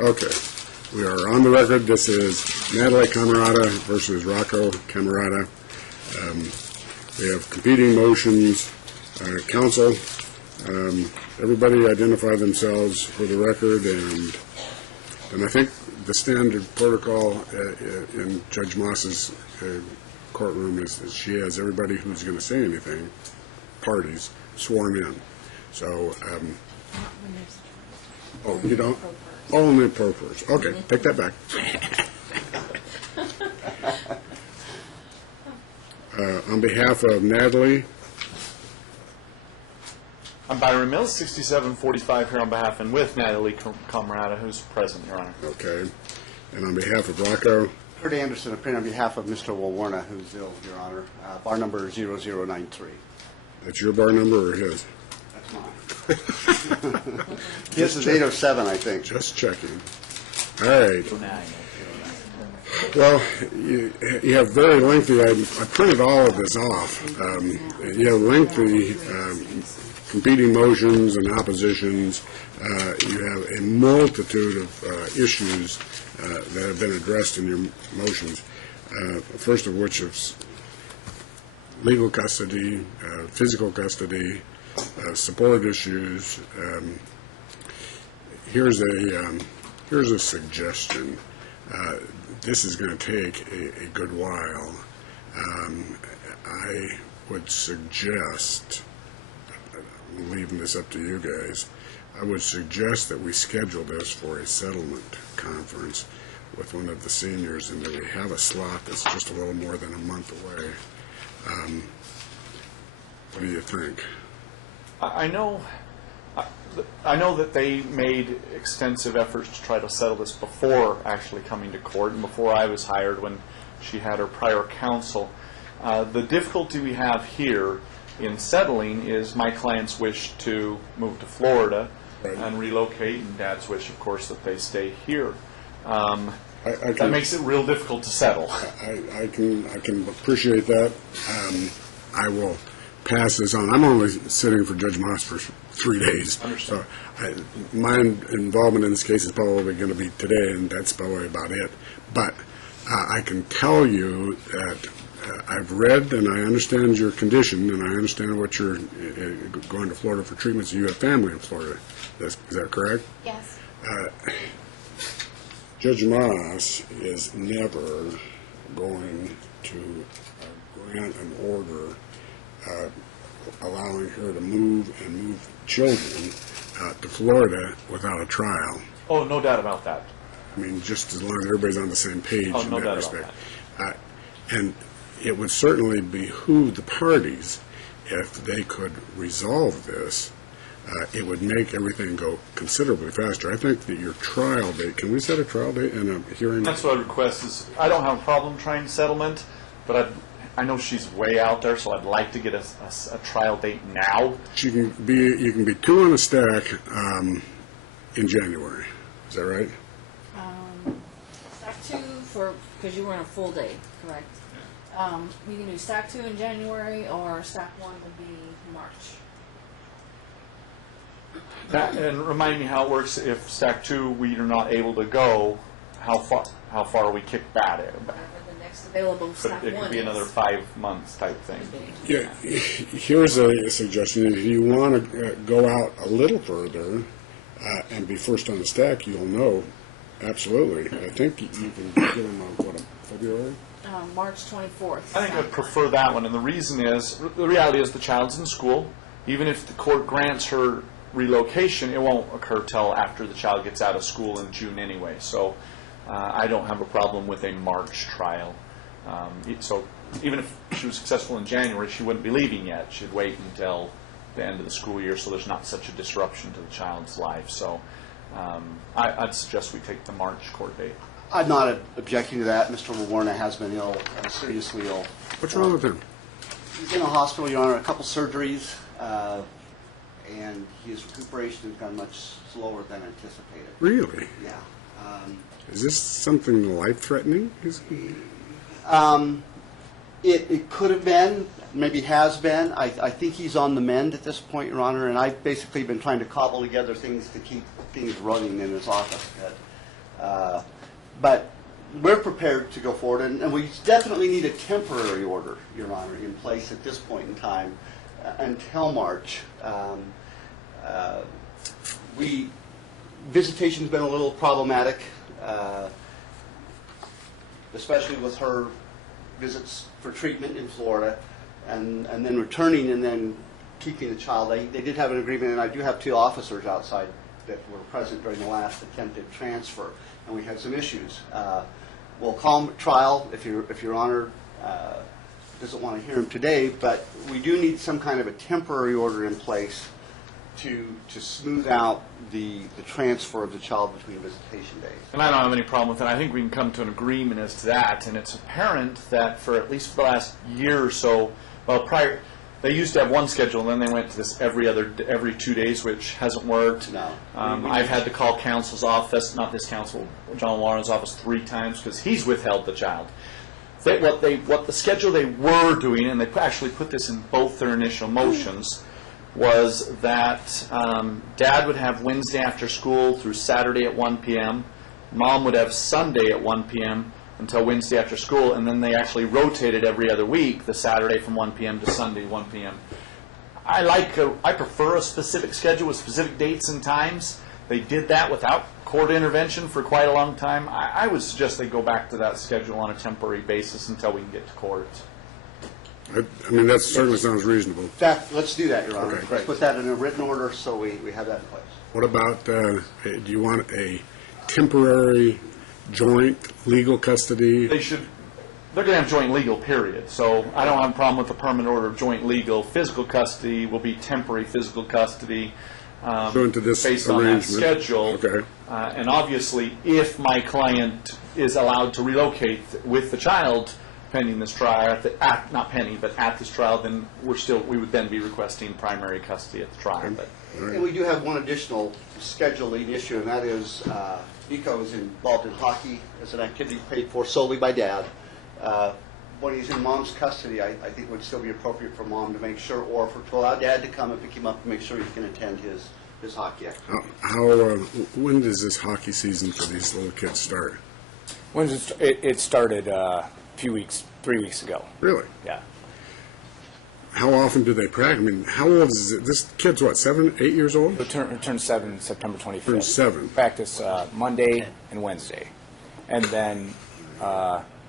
Okay. We are on the record. This is Natalie Cammarata versus Rocco Cammarata. We have competing motions. Counsel, everybody identify themselves for the record, and I think the standard protocol in Judge Moss's courtroom is that she has everybody who's going to say anything, parties, sworn in. So, oh, you don't? Only pro-pers. Okay, take that back. On behalf of Natalie. I'm Byron Mills, 6745 here on behalf and with Natalie Cammarata, who's present, Your Honor. Okay. And on behalf of Rocco. Kurt Anderson, appearing on behalf of Mr. Walwarna, who's ill, Your Honor. Bar number 0093. That's your bar number or his? That's mine. His is 807, I think. Just checking. All right. Well, you have very lengthy, I printed all of this off. You have lengthy competing motions and oppositions. You have a multitude of issues that have been addressed in your motions, first of which is legal custody, physical custody, support issues. Here's a suggestion. This is going to take a good while. I would suggest, I'm leaving this up to you guys, I would suggest that we schedule this for a settlement conference with one of the seniors, and that we have a slot that's just a little more than a month away. What do you think? I know that they made extensive efforts to try to settle this before actually coming to court and before I was hired, when she had her prior counsel. The difficulty we have here in settling is my client's wish to move to Florida and relocate, and Dad's wish, of course, that they stay here. That makes it real difficult to settle. I can appreciate that. I will pass this on. I'm only sitting for Judge Moss for 3 days. Understood. So my involvement in this case is probably going to be today, and that's probably about it. But I can tell you that I've read and I understand your condition, and I understand what you're going to Florida for treatment, so you have family in Florida. Is that correct? Yes. Judge Moss is never going to grant an order allowing her to move children to Florida without a trial. Oh, no doubt about that. I mean, just as long as everybody's on the same page in no that doubt respect. about And it would certainly behoove the parties if they could resolve this. It would make everything go considerably faster. I think that your trial date, can we set a trial date and a hearing? That's what I request. Is I don't have a problem trying settlement, but I know she's way out there, so I'd like to get a trial date now. You can be two on a stack in January. Is that right? Stack 2 because you were on a full day, correct? We can do stack 2 in January, or stack 1 would be March. And remind me how it works. If stack 2 we are not able to go, how far we kick that in? Whatever the next available stack 1 It could be another 5 months type thing. Yeah. Here's a suggestion. If you want to go out a little further and be first on the stack, you'll know. Absolutely. I think you can get them on, February? March 24th. I think I'd prefer that one, and the reason is, the reality is the child's in school. Even if the court grants her relocation, it won't occur till after the child gets out of school in June anyway. So I don't have a problem with a March trial. So even if she was successful in January, she wouldn't be leaving yet. She'd wait until the end of the school year, so there's not such a disruption to the child's life. So I'd suggest we take the March court date. I'm not objecting to that. Mr. Walwarna has been ill, seriously ill. What's wrong with him? He's in a hospital, Your Honor, a couple surgeries, and his recuperation has gone much slower than anticipated. Really? Yeah. Is this something life-threatening? It could have been, maybe has been. I think he's on the mend at this point, Your Honor, and I've basically been trying to cobble together things to keep things running in his office. But we're prepared to go forward, and we definitely need a temporary order, Your Honor, in place at this point in time until March. Visitation's been a little problematic, especially with her visits for treatment in Florida, and then returning and then keeping the child. They did have an agreement, and I do have 2 officers outside that were present during the last attempted transfer, and we had some issues. We'll call them at trial if Your Honor doesn't want to hear them today, but we do need some kind of a temporary order in place to smooth out the transfer of the child between visitation days. And I don't have any problem with it. I think we can come to an agreement as to that. And it's apparent that for at least for the last year or so, well, prior, they used to have one schedule, and then they went to this every 2 days, which hasn't worked. No. I've had to call counsel's office, not this counsel, John Warren's office 3 times because he's withheld the child. What the schedule they were doing, and they actually put this in both their initial motions, was that Dad would have Wednesday after school through Saturday at 1 p.m. Mom would have Sunday at 1 p.m. until Wednesday after school, and then they actually rotated every other week, the Saturday from 1 p.m. to Sunday 1 p.m. I prefer a specific schedule with specific dates and times. They did that without court intervention for quite a long time. I would suggest they go back to that schedule on a temporary basis until we can get to court. I mean, that certainly sounds reasonable. Let's do that, Your Honor. Okay. Let's put that in a written order so we have that in place. What about, do you want a temporary joint legal custody? They're going to have joint legal, period. So I don't have a problem with the permanent order of joint legal. Physical custody will be temporary physical custody Into this based on that arrangement. schedule. Okay. And obviously, if my client is allowed to relocate with the child pending this trial, not pending, but at this trial, then we would then be requesting primary custody at the trial. But And we do have one additional scheduling issue, and that is Nico is involved in hockey as an activity paid for solely by Dad. When he's in Mom's custody, I think it would still be appropriate for Mom to make sure, or to allow Dad to come and pick him up and make sure he can attend his hockey activity. When does this hockey season for these little kids start? It started 3 weeks ago. Really? Yeah. How often do they practice? I mean, how old is it? This kid's what, 7, 8 years old? Turn 7 September 25th. Turns 7. Practice Monday and Wednesday. And then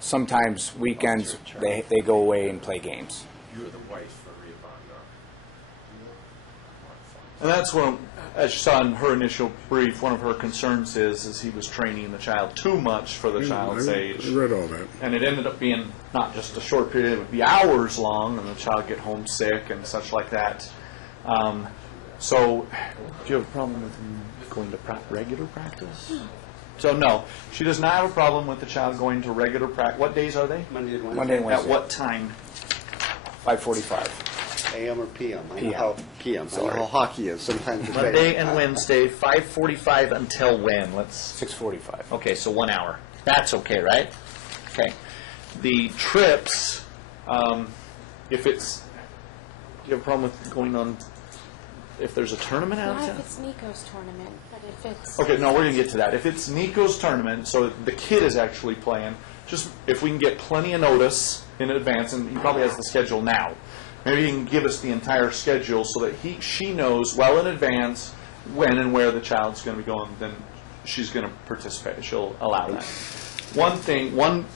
sometimes weekends they go away and play games. You're the wife for Riobanda. And that's one, as you saw in her initial brief, one of her concerns is he was training the child too much for the child's age. I read all that. And it ended up being not just a short period, it would be hours long, and the child would get homesick and such like that. So, do you have a problem with him going to regular practice? So, no, she does not have a problem with the child going to regular practice. What days are they? Monday and Monday Wednesday. and Wednesday. At what time? 5:45. AM or PM? I know PM. how PM. I know how hockey is sometimes. it's Monday late. and Wednesday, 5:45 until when? 6:45. Okay, so 1 hour. That's okay, right? Okay. The trips, if it's, do you have a problem with going on, if there's a tournament out of Not town? if it's Nico's tournament, but if it's... Okay, no, we're going to get to that. If it's Nico's tournament, so the kid is actually playing, just if we can get plenty of notice in advance, and he probably has the schedule now, maybe he can give us the entire schedule so that she knows well in advance when and where the child's going to be going, then she's going to participate. She'll allow that. One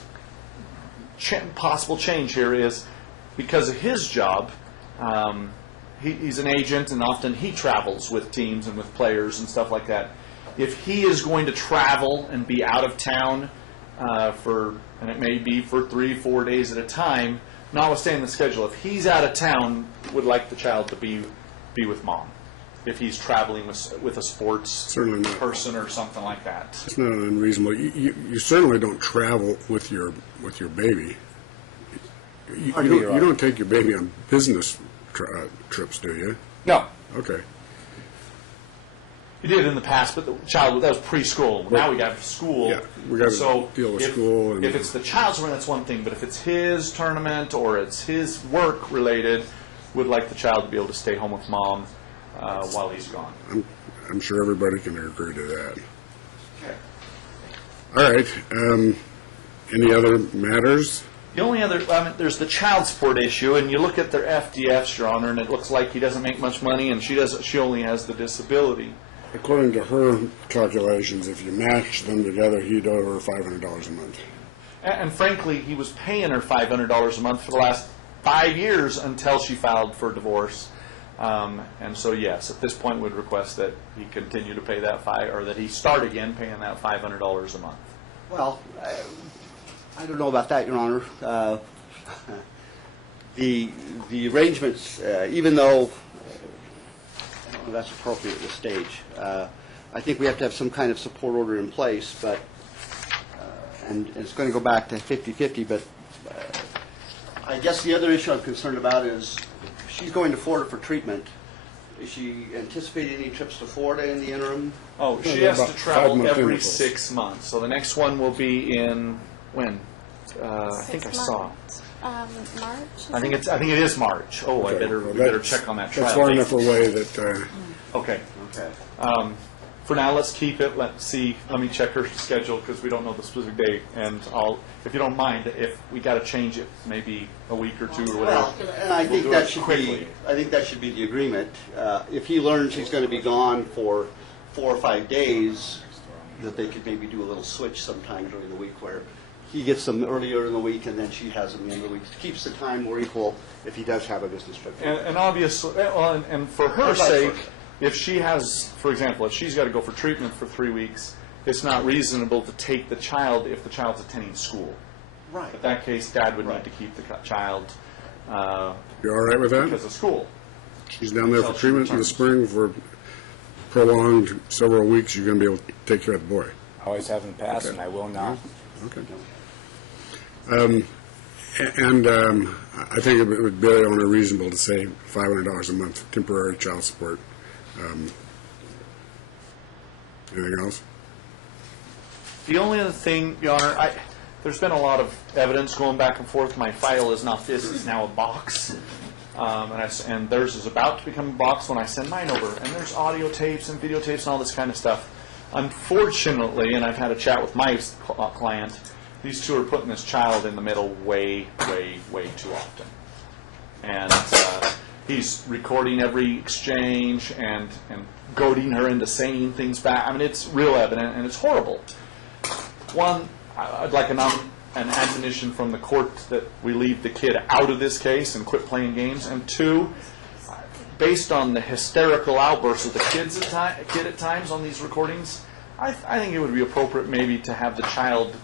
possible change here is because of his job, he's an agent, and often he travels with teams and with players and stuff like that. If he is going to travel and be out of town and it may be for 3-4 days at a time, notwithstanding the schedule, if he's out of town, would like the child to be with Mom. If he's traveling with a sports Certainly not. person or something like that. It's not unreasonable. You certainly don't travel with your baby. You don't take your baby on business trips, do you? No. Okay. He did in the past, but the child, that was preschool. Now we got school. Yeah, we gotta so deal with if, school and- if it's the child's tournament, that's one thing. But if it's his tournament or it's his work related, would like the child to be able to stay home with Mom while he's gone. I'm sure everybody can agree to that. Okay. All right. Any other matters? The only other, there's the child support issue, and you look at their FDFs, Your Honor, and it looks like he doesn't make much money, and she only has the disability. According to her calculations, if you match them together, he'd owe her $500 a month. And frankly, he was paying her $500 a month for the last 5 years until she filed for divorce. And so, yes, at this point, would request that he continue to pay that or that he start again paying that $500 a month. Well, I don't know about that, Your Honor. The arrangements, even though I don't know if that's appropriate at this stage, I think we have to have some kind of support order in place, but and it's going to go back to 50-50, but I guess the other issue I'm concerned about is she's going to Florida for treatment. Is she anticipating any trips to Florida in the interim? Oh, she has to travel every 6 months. So the next one will be in, when? I think I saw. March. I think it is March. Oh, Okay. we better check on that trial. That's far date. enough away that, Okay. Okay. For now, let's keep it. Let me check her schedule because we don't know the specific date. And if you don't mind, if we got to change it, maybe a week or two or whatever. Well, and I we'll think do that it should quickly. be. I think that should be the agreement. If he learns he's going to be gone for 4 or 5 days, that they could maybe do a little switch sometime during the week where he gets them earlier in the week and then she has them in the end of the week. It keeps the time more equal if he does have a business trip. And obviously, well, and for her Vice sake, versa. if she has, for example, if she's got to go for treatment for 3 weeks, it's not reasonable to take the child if the child's attending school. Right. In that case, Dad would Right. need to keep the child you all right with that? because of school. She's down there for Until she treatment in the spring for prolonged several weeks. You're going to be able to take care of the boy. Always have in the past, and I will now. Okay. I think it would be only reasonable to say $500 a month, temporary child support. Anything else? The only other thing, Your Honor, there's been a lot of evidence going back and forth. My file is not this; it's now a box. And theirs is about to become a box when I send mine over. And there's audio tapes and videotapes and all this kind of stuff. Unfortunately, and I've had a chat with my client, these two are putting this child in the middle way, way, way too often. And he's recording every exchange and goading her into saying things back. I mean, it's real evident, and it's horrible. One, I'd like an admonition from the court that we leave the kid out of this case and quit playing games. And two, based on the hysterical outbursts of the kid at times on these recordings, I think it would be appropriate maybe to have the child,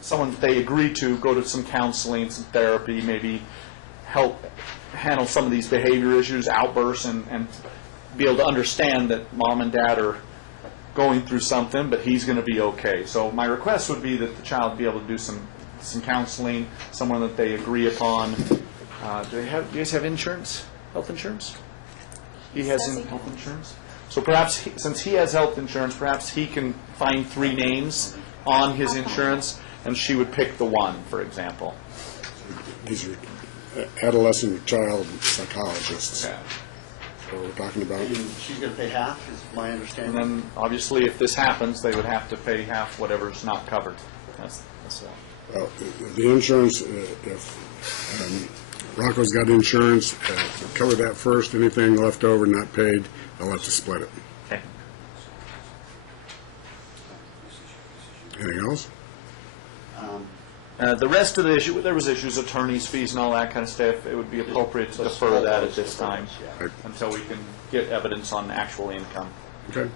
someone they agree to, go to some counseling, some therapy, maybe help handle some of these behavior issues, outbursts, and be able to understand that Mom and Dad are going through something, but he's going to be okay. So my request would be that the child be able to do some counseling, someone that they agree upon. Do you guys have insurance, health insurance? He has health insurance? So perhaps, since he has health insurance, perhaps he can find 3 names on his insurance, and she would pick the one, for example. These are adolescent child psychologists. Yeah. So we're talking about. And she's going to pay half, is my And understanding. then, obviously, if this happens, they would have to pay half whatever's not covered. That's all. The insurance, if Rocco's got insurance, cover that first. Anything left over not paid, they'll have to split it. Okay. Anything else? The rest of the issue, there was issues, attorney's fees and all that kind of stuff. It would be appropriate to defer that at this time Right. until we can get evidence on actual income. Okay.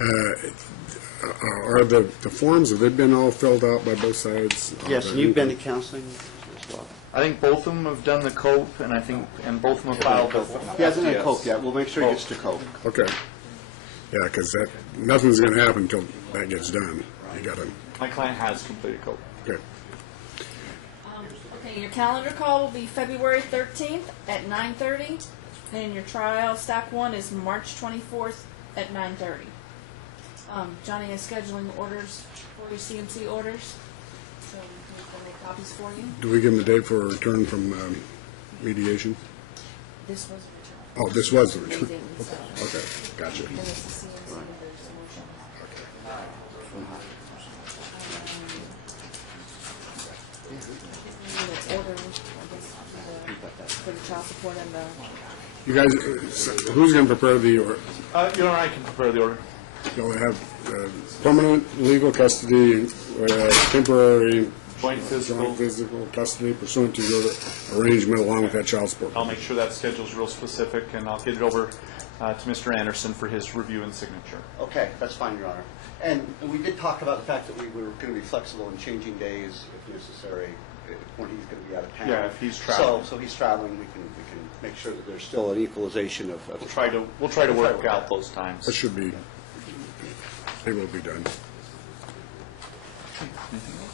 Are the forms, have they been all filled out by both sides? Yes, and you've been to counseling as well. I think both of them have done the COPE, and both of them have filed the He hasn't had FDS. coke yet. We'll make sure he gets to coke. Okay. Yeah, because nothing's going to happen until that gets done. You got to, My client has completed COPE. okay. Okay, your calendar call will be February 13th at 9:30, and your trial, stack 1, is March 24th at 9:30. Johnny has scheduling orders for your CMC orders, so we can make copies for you. Do we give them a date for a return from mediation? This was a return. Oh, this was the They return. didn't, so. Okay, gotcha. Then it's the CMC, there's a motion. child support and the, You guys, who's going to prepare the, or You and I can prepare the order. you'll have permanent legal custody, temporary Joint physical. joint physical custody pursuant to your arrangement along with that child support. I'll make sure that schedule's real specific, and I'll get it over to Mr. Anderson for his review and signature. Okay, that's fine, Your Honor. And we did talk about the fact that we were going to be flexible in changing days if necessary, when he's going to be out of town. Yeah, if he's traveling. So he's traveling, we can make sure that there's still an equalization of. We'll try to work out those times. That should be, they will be done. Anything else?